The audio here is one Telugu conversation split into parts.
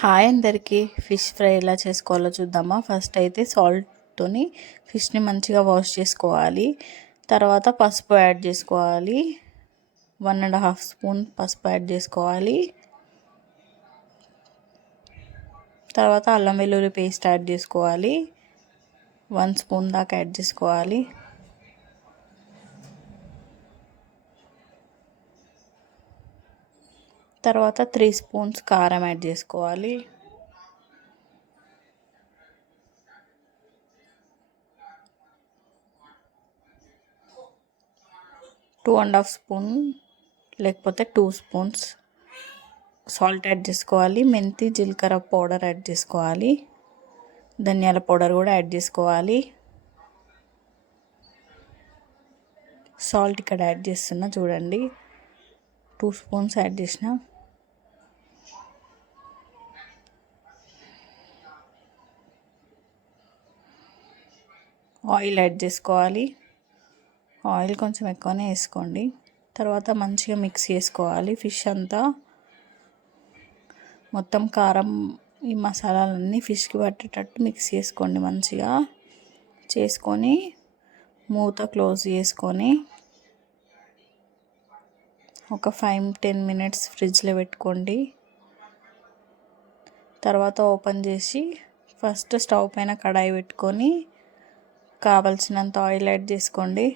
హాయ్ అందరికీ. ఫిష్ ఫ్రై ఎలా చేసుకోవాలో చూద్దామా. ఫస్ట్ అయితే సాల్ట్తోని ఫిష్ని మంచిగా వాష్ చేసుకోవాలి. తర్వాత పసుపు యాడ్ చేసుకోవాలి. 1.5 స్పూన్ పసుపు యాడ్ చేసుకోవాలి. తర్వాత అల్లం వెల్లుల్లి పేస్ట్ యాడ్ చేసుకోవాలి. 1 స్పూన్ దాకా యాడ్ చేసుకోవాలి. తర్వాత 3 స్పూన్స్ కారం యాడ్ చేసుకోవాలి. టూ అండ్ హాఫ్ స్పూన్ లేకపోతే 2 స్పూన్స్ సాల్ట్ యాడ్ చేసుకోవాలి. మెంతి జీలకర్ర పౌడర్ యాడ్ చేసుకోవాలి. ధనియాల పౌడర్ కూడా యాడ్ చేసుకోవాలి. సాల్ట్ ఇక్కడ యాడ్ చేస్తున్నా చూడండి. 2 స్పూన్స్ యాడ్ చేసిన. ఆయిల్ యాడ్ చేసుకోవాలి. ఆయిల్ కొంచెం ఎక్కువనే వేసుకోండి. తర్వాత మంచిగా మిక్స్ చేసుకోవాలి. ఫిష్ అంతా మొత్తం కారం ఈ మసాలాలన్నీ ఫిష్కి పట్టేటట్టు మిక్స్ చేసుకోండి. మంచిగా చేసుకొని మూత క్లోజ్ చేసుకొని ఒక 5-10 మినిట్స్ ఫ్రిడ్జ్లో పెట్టుకోండి. తర్వాత ఓపెన్ చేసి ఫస్ట్ స్టవ్ పైన కడాయి పెట్టుకొని కావలసినంత ఆయిల్ యాడ్ చేసుకోండి.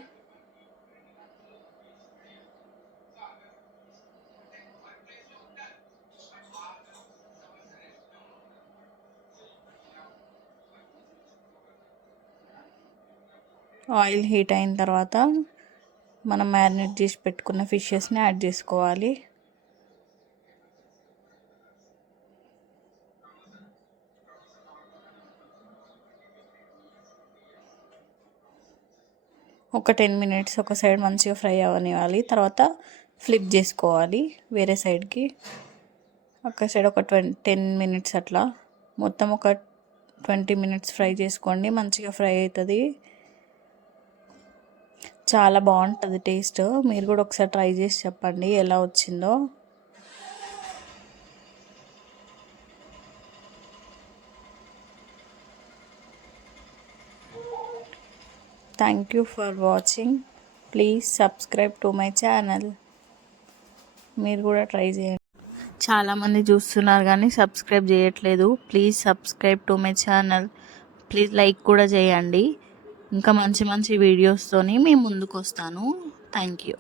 ఆయిల్ హీట్ అయిన తర్వాత మనం మ్యారినేట్ చేసి పెట్టుకున్న ఫిషెస్ని యాడ్ చేసుకోవాలి. ఒక 10 మినిట్స్ ఒక సైడ్ మంచిగా ఫ్రై అవ్వనివ్వాలి. తర్వాత ఫ్లిప్ చేసుకోవాలి వేరే సైడ్కి. ఒక సైడ్ ఒక 10 మినిట్స్ అట్లా మొత్తం ఒక 20 మినిట్స్ ఫ్రై చేసుకోండి. మంచిగా ఫ్రై అవుతుంది. చాలా బాగుంటుంది టేస్ట్. మీరు కూడా ఒకసారి ట్రై చేసి చెప్పండి ఎలా వచ్చిందో. Thank you for watching. Please subscribe to my channel. మీరు కూడా ట్రై చేయండి. చాలామంది చూస్తున్నారు కానీ సబ్స్క్రైబ్ చేయట్లేదు. Please subscribe to my channel. Please like కూడా చేయండి. ఇంకా మంచి మంచి వీడియోస్తోని మీ ముందుకు వస్తాను. Thank you.